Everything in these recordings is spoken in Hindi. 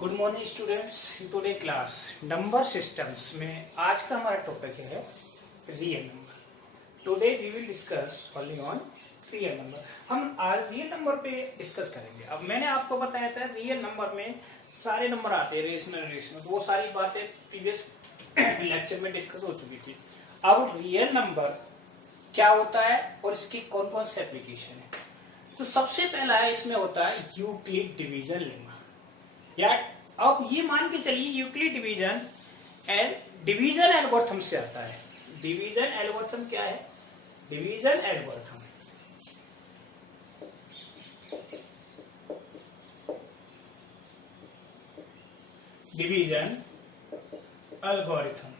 Good morning students. Today class number systems में आज का हमारा टॉपिक है real number. Today we will discuss only on real number. हम आज रियल नंबर पे डिस्कस करेंगे। अब मैंने आपको बताया था रियल नंबर में सारे नंबर आते हैं, रेशनल, वो सारी बातें प्रीवियस लेक्चर में डिस्कस हो चुकी थी। अब रियल नंबर क्या होता है और इसकी कौन कौन से एप्लीकेशन है। तो सबसे पहला है इसमें होता है यूक्लिड डिवीजन लेमा। या अब ये मान के चलिए यूक्लिड डिवीजन डिवीजन एल्गोरिथम से आता है। डिवीजन एल्गोरिथम क्या है? डिवीजन एल्गोरिथम डिवीजन एल्गोरिथम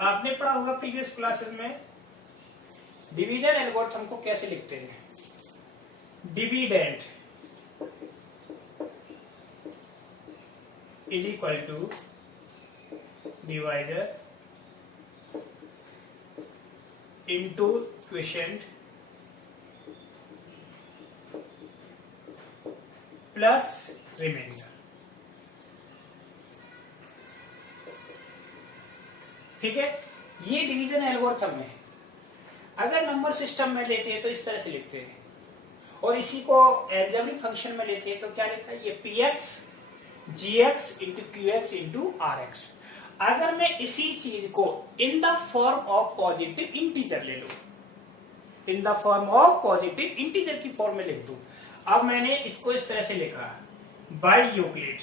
आपने पढ़ा होगा प्रीवियस क्लासेस में। डिवीजन एल्गोरिथम को कैसे लिखते हैं? Dividend is equal to divider into quotient plus remainder. ठीक है, ये डिवीजन एल्गोरिथम है। अगर नंबर सिस्टम में लेते हैं तो इस तरह से लिखते हैं, और इसी को एल्जेब्रिक फंक्शन में लेते हैं तो क्या लिखता है? ये px gx into qx into rx। अगर मैं इसी चीज को इन the form of positive integer ले लू, इन the form of positive integer की फॉर्म में लिख दू। अब मैंने इसको इस तरह से लिखा by Euclid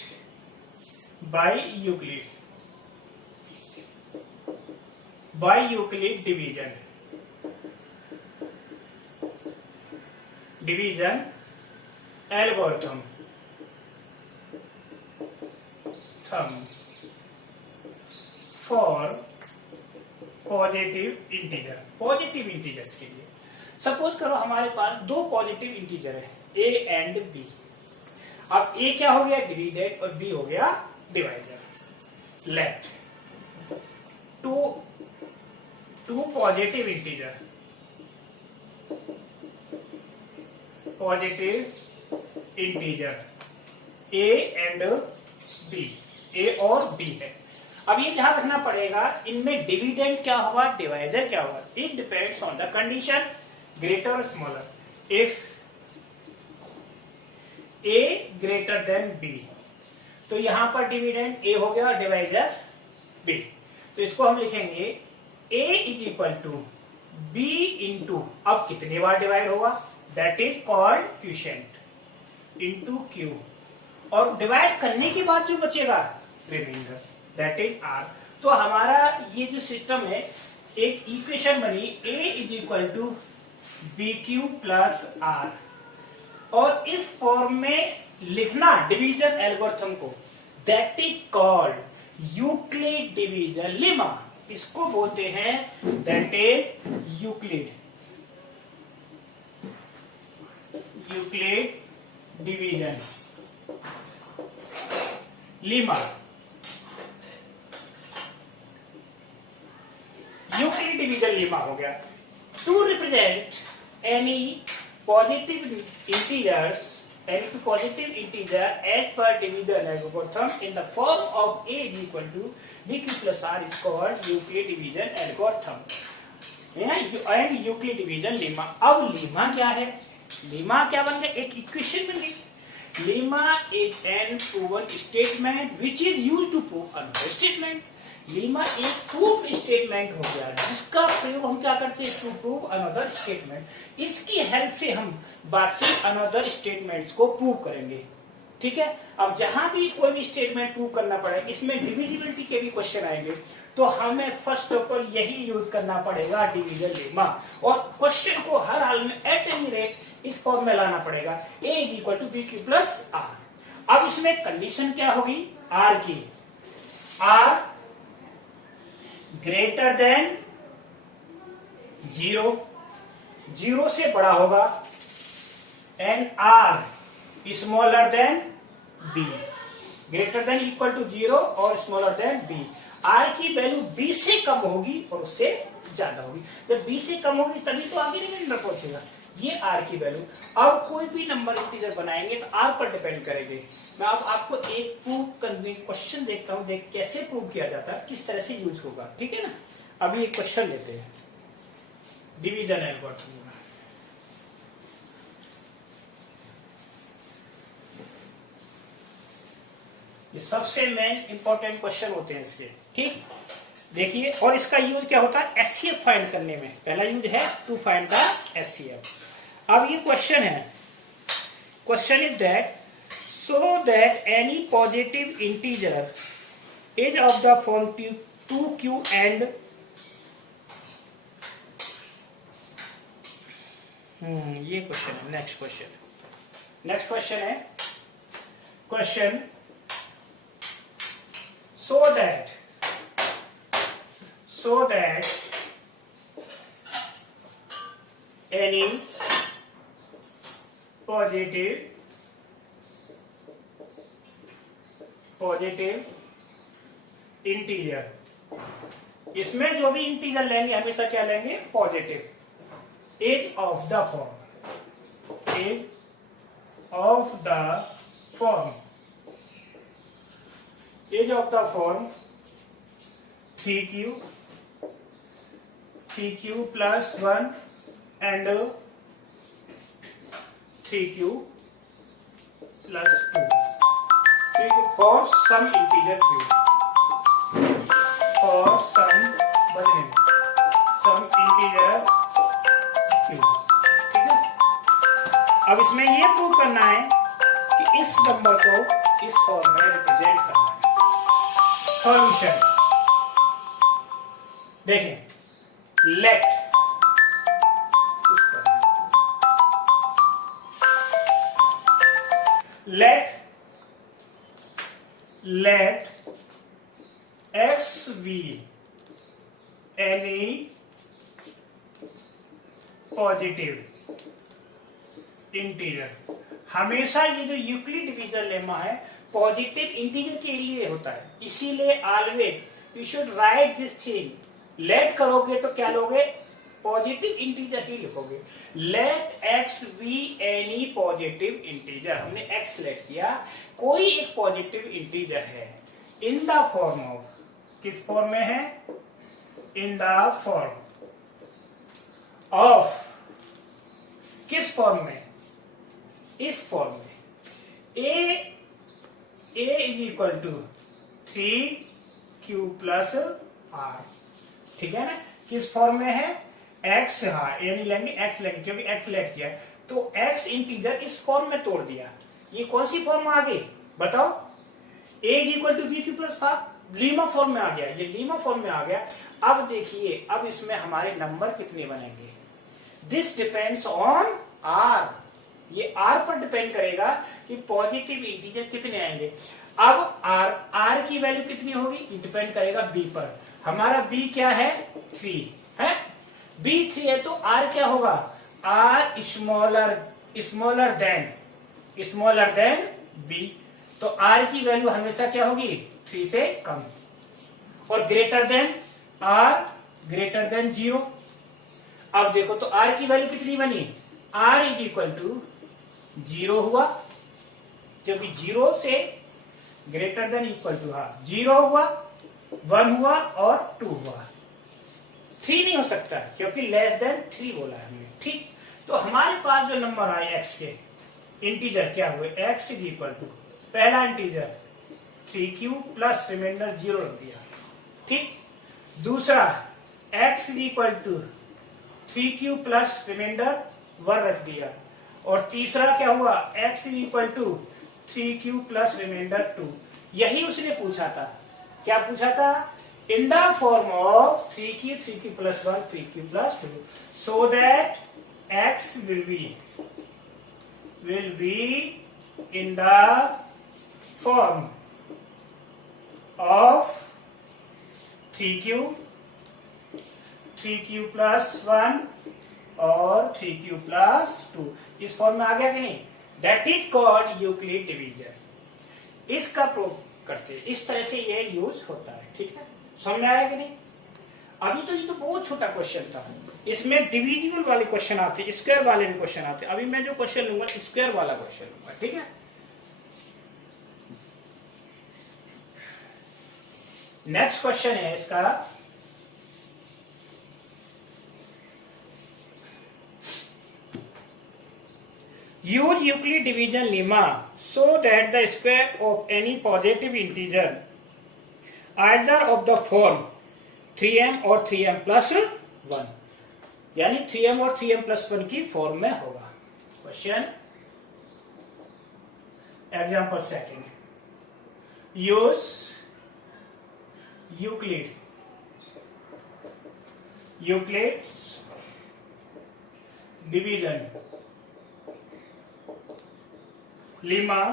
division algorithm for positive integer के लिए। सपोज करो हमारे पास दो पॉजिटिव इंटीजर है a एंड b। अब a क्या हो गया? डिविडेंड, और b हो गया divider. Let two positive integer a and b, a और b है। अब ये ध्यान रखना पड़ेगा, इनमें डिविडेंड क्या होगा, डिवाइडर क्या होगा। It depends on the condition greater और smaller. If a greater than b, तो यहां पर डिविडेंड a हो गया और डिवाइडर b। तो इसको हम लिखेंगे a is equal to b into, अब कितने बार डिवाइड होगा, that is called quotient into q, और डिवाइड करने के बाद जो बचेगा रिमाइंडर, दैट इज r। तो हमारा ये जो सिस्टम है, एक इक्वेशन बनी a is equal to B Q plus r, और इस फॉर्म में लिखना डिवीजन एल्गोरिथम को, that is called Euclid division lemma. इसको बोलते हैं that is Euclid division lemma. Euclid division lemma हो गया। To represent any positive integers as per division algorithm in the form of a is equal to bq plus r is called Euclid division algorithm and Euclid division lemma। अब lemma क्या है? lemma क्या बन गया? एक इक्वेशन बन गई। lemma is an proven statement which is used to prove another statement। Lemma एक प्रूफ स्टेटमेंट हो गया जिसका प्रयोग हम क्या करते हैं? To prove another statement. इसकी हेल्प से हम बाकी अनदर स्टेटमेंट्स को प्रूव करेंगे। ठीक है, अब जहां भी कोई भी स्टेटमेंट प्रूव करना पड़े, इसमें डिविजिबिलिटी के भी क्वेश्चन आएंगे, तो हमें फर्स्ट ऑफ ऑल यही यूज करना पड़ेगा, डिवीजन लेमा। और क्वेश्चन को हर हाल में एट एनी रेट इस फॉर्म में लाना पड़ेगा, a is equal to B Q plus are. अब इसमें कंडीशन क्या होगी? आर की, आर ग्रेटर देन 0 से बड़ा होगा, and r smaller than b। Greater than equal to 0 और स्मॉलर देन b। आर की वैल्यू b से कम होगी और उससे ज्यादा होगी। जब b से कम होगी तभी तो आगे रिमाइंडर पहुंचेगा। ये आर की वैल्यू। अब कोई भी नंबर इंटीजर बनाएंगे तो आर पर डिपेंड करेंगे। मैं अब आपको एक प्रूफ क्वेश्चन देखता हूं, देख कैसे प्रूव किया जाता है, किस तरह से यूज होगा, ठीक है ना। अभी एक क्वेश्चन लेते हैं डिवीजन एल्गोरिथम। ये सबसे मेन इंपॉर्टेंट क्वेश्चन होते हैं इसके, ठीक। देखिए, और इसका यूज क्या होता है एचसीएफ फाइंड करने में। पहला यूज है टू फाइंड द एचसीएफ। अब ये क्वेश्चन है, question is that so that any positive integer is of the form 2q and ये क्वेश्चन है। नेक्स्ट क्वेश्चन है question so that any positive integer, इसमें जो भी इंटीजर लेंगे हमेशा क्या लेंगे positive, as of the form 3q plus 1 and 3q plus 2 for some integer q, ठीक है। अब इसमें ये प्रूव करना है कि इस नंबर को इस फॉर्म में रिप्रेजेंट करना है। सॉल्यूशन देखें, let x be any positive integer. हमेशा ये जो यूक्लिड डिवीजन लेमा है पॉजिटिव इंटीजर के लिए होता है, इसीलिए always you should write this thing. Let करोगे तो क्या लोगे, पॉजिटिव इंटीजर ही लिखोगे। Let x be any positive integer, हमने एक्स लेट किया, कोई एक पॉजिटिव इंटीजर है इन द फॉर्म ऑफ, किस फॉर्म में है, इन द फॉर्म ऑफ, किस फॉर्म में, इस फॉर्म में, a is equal to 3q plus r, ठीक है ना। किस फॉर्म में है, x, हाँ यानी लेंगे x लेंगे क्योंकि x लेट किया तो x इंटीजर इस फॉर्म में तोड़ दिया। ये कौन सी फॉर्म आ गई बताओ, a is equal to bq plus r, lemma form में आ गया, ये लीमा फॉर्म में आ गया। अब देखिए, अब इसमें हमारे नंबर कितने बनेंगे, दिस डिपेंड्स ऑन r, ये r पर डिपेंड करेगा कि पॉजिटिव इंटीजर कितने आएंगे। अब r की वैल्यू कितनी होगी, ये डिपेंड करेगा b पर। हमारा b क्या है, 3 है, b 3 है तो r क्या होगा, r स्मॉलर देन b, तो r की वैल्यू हमेशा क्या होगी 3 से कम, और ग्रेटर देन 0। अब देखो तो r की वैल्यू कितनी बनी, r इज इक्वल टू 0 हुआ, क्योंकि 0 से ग्रेटर देन इक्वल टू, हाँ 0 हुआ, 1 हुआ और 2 हुआ, 3 नहीं हो सकता क्योंकि लेस देन 3 बोला है हमने, ठीक। तो हमारे पास जो नंबर आए x के इंटीजर क्या हुए, x इज इक्वल टू, पहला इंटीजर 3q प्लस रिमाइंडर 0 रख दिया, ठीक। दूसरा x is equal to 3q plus remainder 1 रख दिया, और तीसरा क्या हुआ, x is equal to 3q plus remainder 2। यही उसने पूछा था, क्या पूछा था, in the form of 3q plus 1 3q plus 2 so that x will be in the form of 3q plus 1 और 3q प्लस 2, इस फॉर्म में आ गया कि नहीं, that is called Euclid division. इसका प्रूफ करते हैं, इस तरह से ये यूज होता है, ठीक है, समझ में आया कि नहीं। अभी तो ये तो बहुत छोटा क्वेश्चन था, इसमें डिविजिबल वाले क्वेश्चन आते, स्क्वायर वाले भी क्वेश्चन आते। अभी मैं जो क्वेश्चन लूंगा स्क्वायर वाला क्वेश्चन लूंगा, ठीक है। नेक्स्ट क्वेश्चन है इसका, use Euclid division lemma so that the square of any positive integer either of the form 3m or 3m plus 1, यानी 3m और 3m plus 1 की फॉर्म में होगा। Question example second, use Euclid division lemma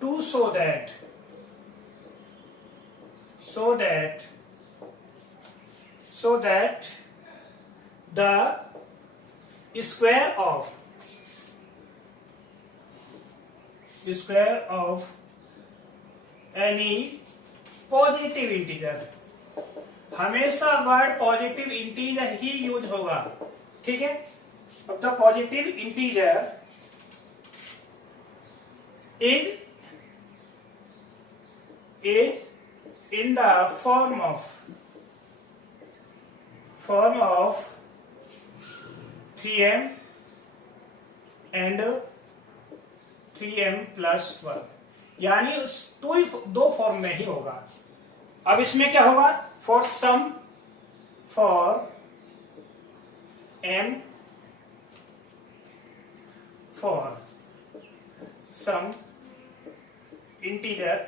to so that the square of any positive integer, हमेशा वर्ड पॉजिटिव इंटीजर ही यूज होगा, ठीक है। अब the positive integer is in the form of 3m and 3m plus 1, यानी दो फॉर्म में ही होगा। अब इसमें क्या होगा, फॉर सम इंटीजर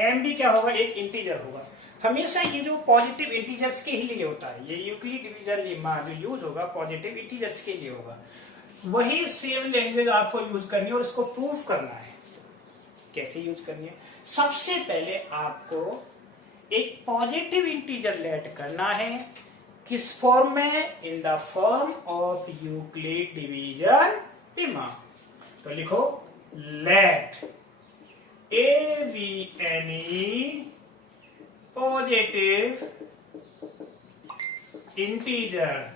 m भी क्या होगा, एक इंटीजर होगा। हमेशा ये जो पॉजिटिव इंटीजर्स के ही लिए होता है, ये यूक्लिड डिवीजन लेमा जो यूज होगा पॉजिटिव इंटीजर्स के लिए होगा। वही सेम लैंग्वेज आपको यूज करनी है और इसको प्रूफ करना है। कैसे यूज करनी है, सबसे पहले आपको एक पॉजिटिव इंटीजर लेट करना है, किस फॉर्म में, in the form of Euclid division lemma. तो लिखो let a be any positive integer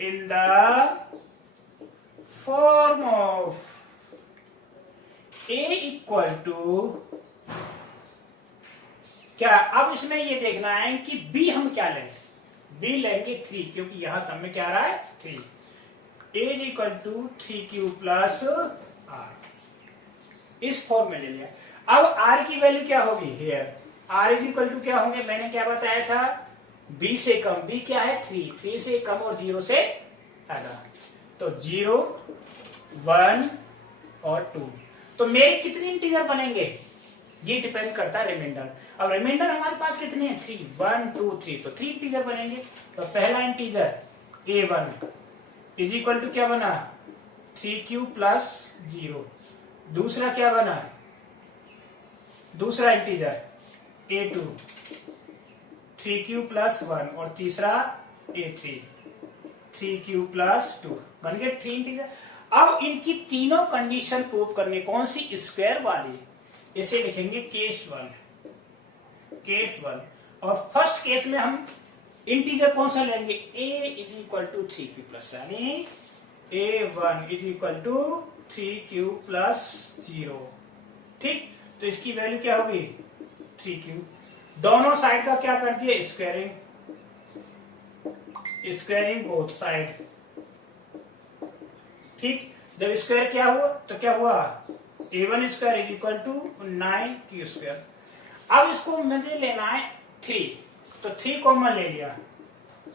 in the form of a equal to क्या। अब इसमें ये देखना है कि बी हम क्या लेंगे, बी लेंगे 3, क्योंकि यहां सब में क्या आ रहा है 3। A is equal to 3q plus r, इस फॉर्म में ले लिया। अब आर की वैल्यू क्या होगी, here r is equal to क्या होंगे, मैंने क्या बताया था, बी से कम, बी क्या है 3 से कम और 0 से ज्यादा, तो 0 1 और 2। तो मेरे कितने इंटीजर बनेंगे, ये डिपेंड करता है रिमाइंडर। अब रिमाइंडर हमारे पास कितने हैं 3, 1 2 3, तो 3 इंटीजर बनेंगे। तो पहला integer a1 is equal to क्या बना 3q प्लस 0। दूसरा क्या बना, दूसरा इंटीजर a2 3q प्लस 1, और तीसरा a3 3q प्लस 2, बन गए 3 इंटीजर। अब इनकी तीनों कंडीशन प्रूव करने, कौन सी, स्क्वायर वाली, इसे लिखेंगे केस 1। और फर्स्ट केस में हम इंटीजर कौन सा लेंगे, a is equal to 3q plus, यानी a1 is equal to 3q plus 0, ठीक। तो इसकी वैल्यू क्या होगी 3q। दोनों साइड का क्या कर दिया, स्क्वायरिंग बोथ साइड, ठीक। जब स्क्वायर क्या हुआ तो क्या हुआ, a1 square is equal to 9q square. अब इसको मुझे लेना है 3, तो 3 कॉमन ले लिया,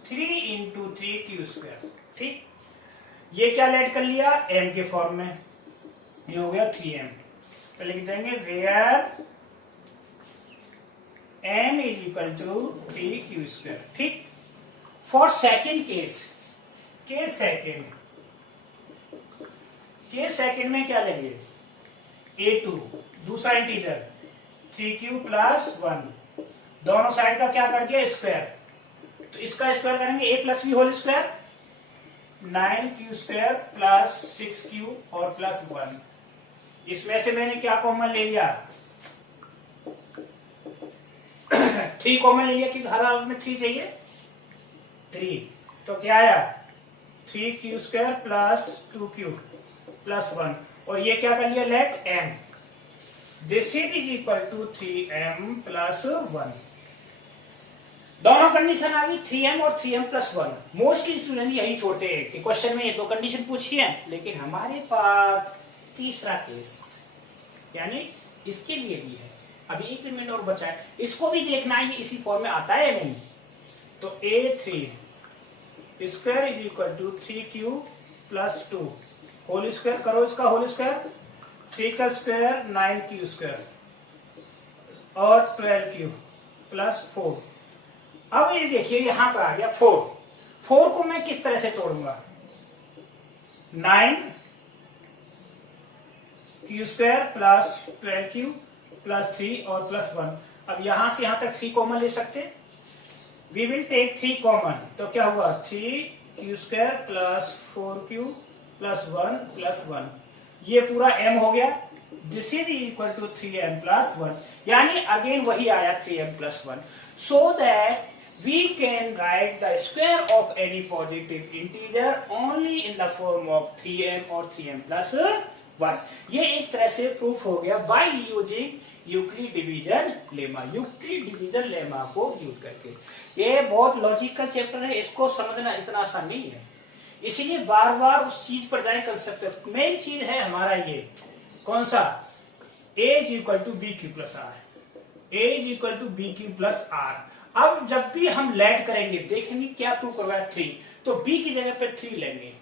3 इंटू 3q स्क्वायर, ठीक। ये क्या लेट कर लिया, m के फॉर्म में, ये हो गया 3m। तो लिख देंगे where m is equal to 3q square, ठीक। फॉर सेकेंड केस सेकेंड में क्या लेंगे, a2 दूसरा इंटीजर 3q प्लस 1, दोनों साइड का क्या कर दिया स्क्वायर, तो इसका स्क्वायर करेंगे a plus b whole square, 9q square plus 6q और प्लस 1, इसमें से मैंने क्या कॉमन ले लिया 3 कॉमन ले लिया कि हर हाल में 3 चाहिए 3, तो क्या आया 3q² प्लस 2q प्लस 1, और ये क्या कर लिया let m, this is equal to 3m plus 1। दोनों कंडीशन आ गई 3m और 3m प्लस 1। मोस्टली स्टूडेंट यही छोटे कि क्वेश्चन में ये दो कंडीशन पूछी है, लेकिन हमारे पास तीसरा केस यानी इसके लिए भी है। अभी 1 मिनट और बचा है, इसको भी देखना है ये इसी फॉर्म में आता है या नहीं। तो a3 square is equal to 3q plus 2 whole square करो, इसका होल स्क्वायर 3 का स्क्वायर 9q² और 12q प्लस 4। अब ये देखिए यहां पर आ गया 4 को मैं किस तरह से तोड़ूंगा 9q² प्लस 12q प्लस 3 और प्लस 1। अब यहां से यहां तक 3 कॉमन ले सकते, वी विल टेक 3 कॉमन, तो क्या हुआ 3q² plus 4q plus 1 plus 1, ये पूरा m हो गया। This is equal to 3m plus 1, यानी अगेन वही आया 3m plus 1, so that we can write the square of any positive integer only in the form of 3m or 3m plus 1। ये एक तरह से प्रूफ हो गया by using Euclid division lemma, Euclid division lemma को यूज करके। ये बहुत लॉजिकल चैप्टर है, इसको समझना इतना आसान नहीं है, इसीलिए बार बार उस चीज पर जाए कंसेप्ट। मेन चीज है हमारा ये कौन सा a is equal to B Q plus R, a is equal to B Q plus are. अब जब भी हम लेट करेंगे देखेंगे क्या प्रूव करवाया 3, तो b की जगह पे 3 लेंगे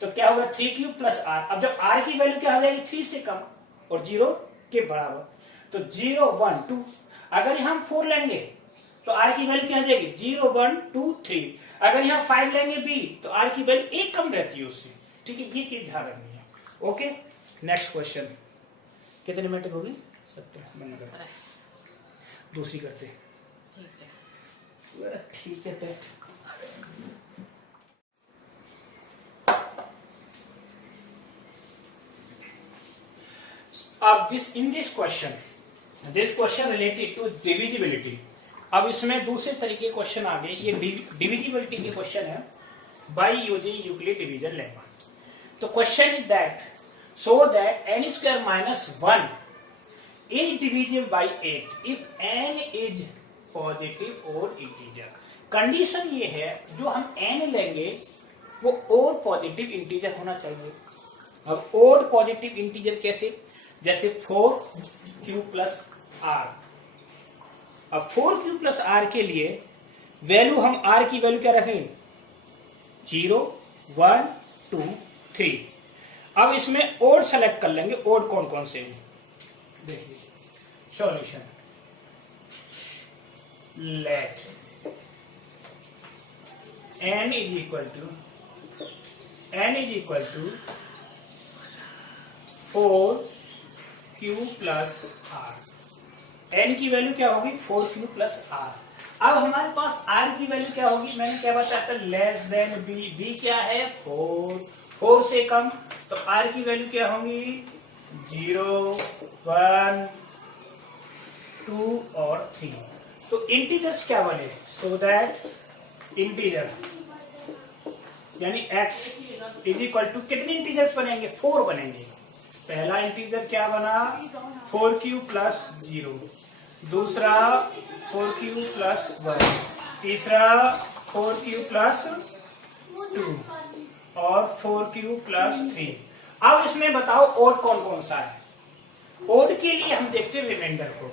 तो क्या होगा 3q प्लस r। अब जब r की वैल्यू क्या हो जाएगी 3 से कम और 0 के बराबर, तो 0 1 2। अगर हम 4 लेंगे तो r की वैल्यू क्या हो जाएगी 0 1 2 3। अगर यहाँ 5 लेंगे b तो r की वैल्यू 1 कम रहती है उससे, ठीक है, ये चीज ध्यान रखनी है। Okay, next question. कितने मिनट होगी 70 दूसरी करते, ठीक है बैठ। अब this question related to divisibility. अब इसमें दूसरे तरीके क्वेश्चन आ गए, ये डिविजिबिलिटी के क्वेश्चन है by using Euclid division lemma. तो question is that so that n square minus 1 is divisible by 8 if n is positive और इंटीजर। कंडीशन ये है जो हम n लेंगे वो और पॉजिटिव इंटीजर होना चाहिए। अब और पॉजिटिव इंटीजर कैसे, जैसे 4q प्लस आर। अब 4q प्लस आर के लिए वैल्यू हम r की वैल्यू क्या रखेंगे 0 1 2 3। अब इसमें ओड सेलेक्ट कर लेंगे, ओड कौन कौन से हैं देखिए। Solution let n is equal to 4q plus r। n की वैल्यू क्या होगी 4q प्लस r। अब हमारे पास r की वैल्यू क्या होगी, मैंने क्या बताया था लेस देन b। b क्या है 4 से कम, तो r की वैल्यू क्या होगी 0 1 2 और 3। तो इंटीजर्स क्या बने, सो दैट इंटीजर यानी x इज इक्वल टू कितने इंटीजर्स बनेंगे 4 बनेंगे। पहला इंटीजर क्या बना 4q प्लस 0, दूसरा 4q प्लस 1, तीसरा 4q प्लस 2 और 4q प्लस 3। अब इसमें बताओ ओड कौन कौन सा है। ओड के लिए हम देखते हैं रिमाइंडर को,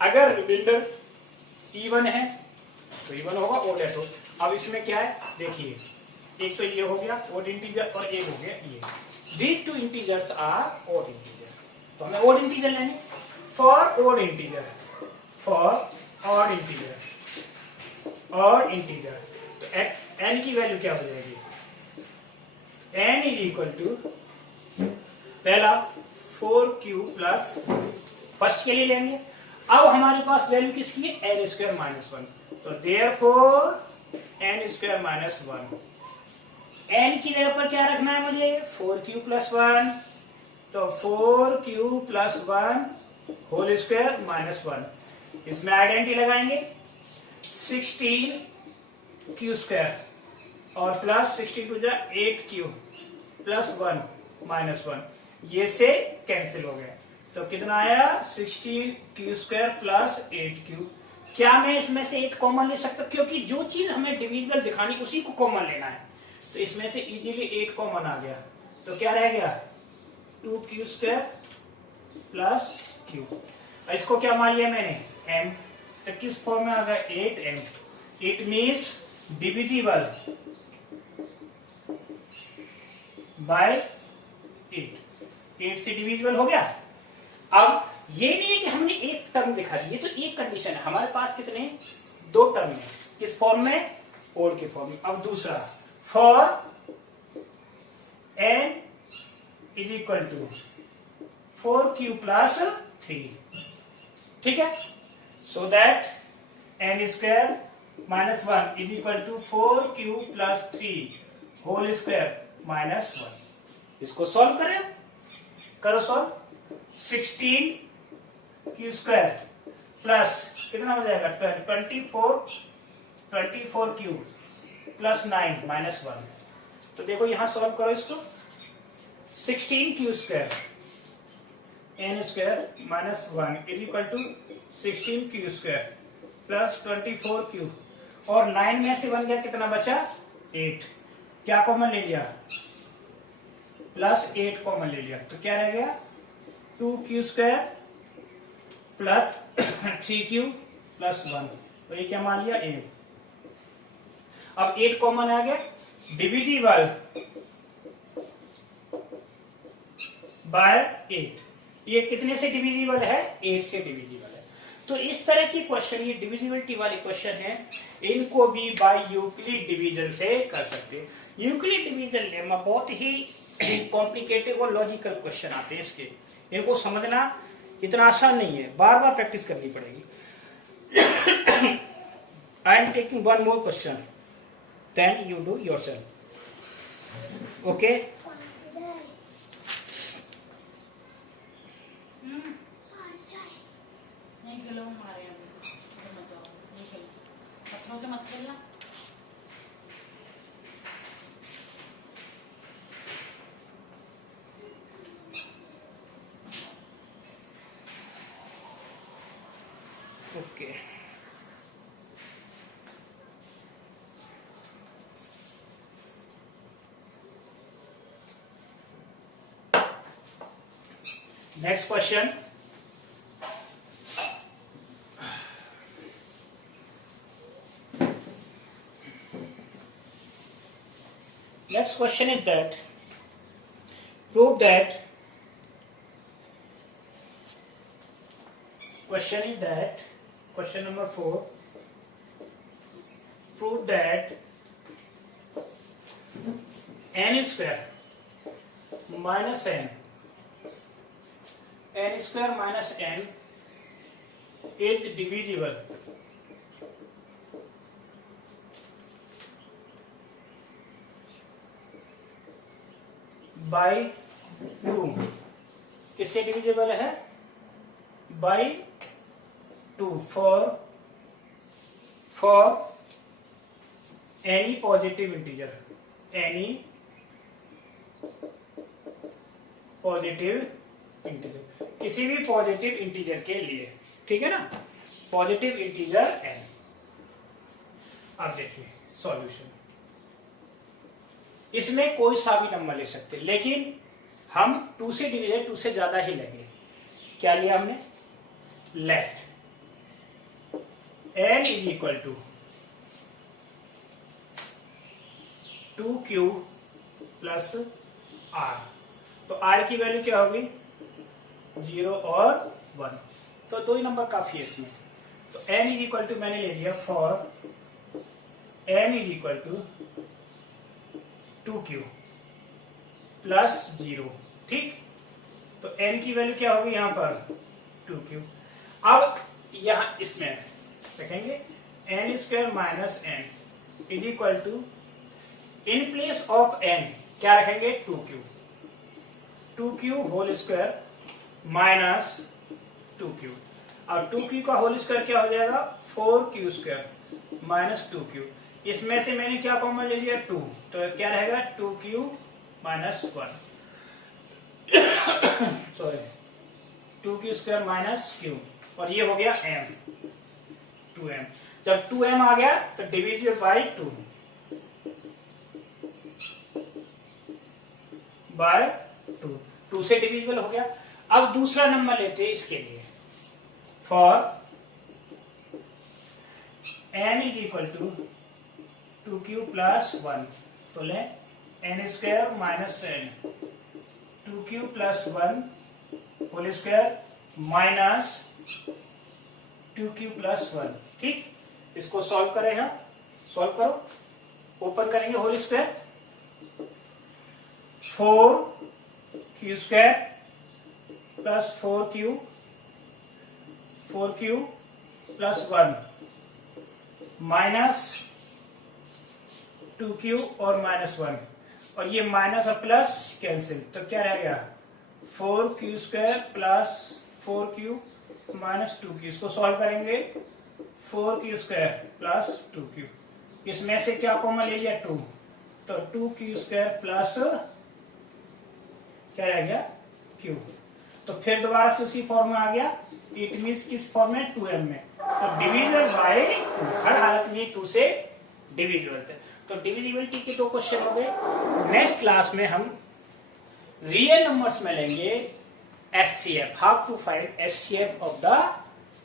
अगर रिमाइंडर इवन है तो इवन होगा ओड है तो। अब इसमें क्या है देखिए, एक तो ये हो गया ओड इंटीजर और एक हो गया ये। These two integers are odd integer, तो हमें ओड इंटीजर लेंगे फॉर ओड इंटीजर, और इंटीजर तो n की वैल्यू क्या हो जाएगी n इज इक्वल टू पहला 4q प्लस फर्स्ट के लिए लेंगे। अब हमारे पास वैल्यू किसकी है n स्क्वायर माइनस 1, तो therefore n square minus 1। n की जगह पर क्या रखना है मुझे 4q प्लस 1 तो 4q plus 1 whole square minus 1, इसमें आइडेंटिटी लगाएंगे 16q स्क्वायर और प्लस 16 टू जा 8q प्लस 1 माइनस 1, ये से कैंसिल हो गया। तो कितना आया 16q स्क्वायर प्लस 8q। क्या मैं इसमें से 8 कॉमन ले सकता, क्योंकि जो चीज हमें डिविजिबल दिखानी उसी को कॉमन लेना है। तो इसमें से इजीली 8 कॉमन आ गया, तो क्या रह गया 2q स्क्वायर प्लस q। इसको क्या मान लिया मैंने m, तो किस फॉर्म में आ गया 8m। It means divisible by 8 से डिविजिबल हो गया। अब ये नहीं है कि हमने एक टर्म दिखा दी, ये तो एक कंडीशन है। हमारे पास कितने 2 टर्म है, किस फॉर्म में ओड के फॉर्म में। अब दूसरा for n is equal to 4q plus 3, ठीक है। So that n square minus 1 is equal to 4q plus 3 whole square minus 1। इसको सॉल्व करें, करो सॉल्व। 16q स्क्वायर प्लस कितना हो जाएगा 24q प्लस 9 माइनस 1। तो देखो यहां सॉल्व करो इसको। 16q square n square minus 1 is equal to 16q square plus 24q और 9 में से 1 गया, कितना बचा 8। क्या कॉमन ले लिया प्लस 8 कॉमन ले लिया, तो क्या रह गया 2q square plus 3q plus 1। तो ये क्या मान लिया 8। अब 8 कॉमन आ गया, डिविजिबल बाय 8। ये कितने से डिविजिबल है 8 से डिविजिबल है। तो इस तरह की क्वेश्चन, ये डिविजिबिलिटी वाले क्वेश्चन है, इनको भी बाय यूक्लिड डिवीजन से कर सकते हैं। यूक्लिड डिवीजन लेमा बहुत ही कॉम्प्लिकेटेड और लॉजिकल क्वेश्चन आते हैं इसके, इनको समझना इतना आसान नहीं है, बार बार प्रैक्टिस करनी पड़ेगी। I am taking one more question, then you do yourself, okay. मत खेलना। Okay. Next question. Next question is that prove that question number 4, prove that n square minus n square minus n is divisible by 2। किससे डिविजिबल है by 2 for any positive integer, किसी भी पॉजिटिव इंटीजर के लिए, ठीक है ना, पॉजिटिव इंटीजर n। अब देखिए सॉल्यूशन, इसमें कोई सा भी नंबर ले सकते, लेकिन हम 2 से डिविजन 2 से ज्यादा ही लेंगे। क्या लिया हमने, let n is equal to 2q plus r। तो r की वैल्यू क्या होगी 0 और 1, तो 2 ही नंबर काफी है इसमें। तो n इज इक्वल टू मैंने ले लिया for n is equal to 2q plus 0, ठीक। तो n की वैल्यू क्या होगी यहां पर 2q। अब यहां इसमें देखेंगे n square minus n is equal to, in place of n क्या रखेंगे 2q। 2q whole square minus 2q, और 2q का होल स्क्वायर क्या हो जाएगा 4q स्क्वायर माइनस 2q। इसमें से मैंने क्या कॉमन ले लिया 2, तो क्या रहेगा 2q minus 1 sorry 2q square minus q, और ये हो गया m 2m। जब 2m आ गया तो डिविजिबल बाय 2 से डिविजिबल हो गया। अब दूसरा नंबर लेते हैं इसके लिए, for n is equal to 2q plus 1, तो ले n square minus n 2q plus 1 whole square minus 2q plus 1। ठीक, इसको सॉल्व करेगा, सॉल्व करो, ओपन करेंगे whole square 4q square plus 4q plus 1 minus 2q और माइनस 1, और ये माइनस और प्लस कैंसिल, तो क्या रह गया 4q square plus 4q minus 2q। इसको सॉल्व करेंगे 4q स्क्वायर प्लस 2q, इसमें से क्या कॉमन ले लिया 2, तो 2q स्क्वायर प्लस क्या रह गया q। तो फिर दोबारा से उसी फॉर्म में आ गया, इट मीन्स किस फॉर्म में 2m में, तो डिविजिबल बाय 2, हर हालत में 2 से डिविजिबल थे। तो डिविजिबिलिटी के 2 क्वेश्चन हो गए। नेक्स्ट क्लास में हम रियल नंबर्स में लेंगे HCF, how to find HCF of the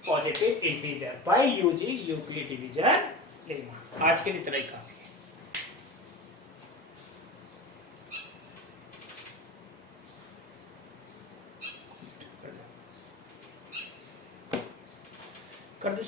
positive integer by using Euclid division lemma. आज के लिए इतना ही काफी है। कर दो।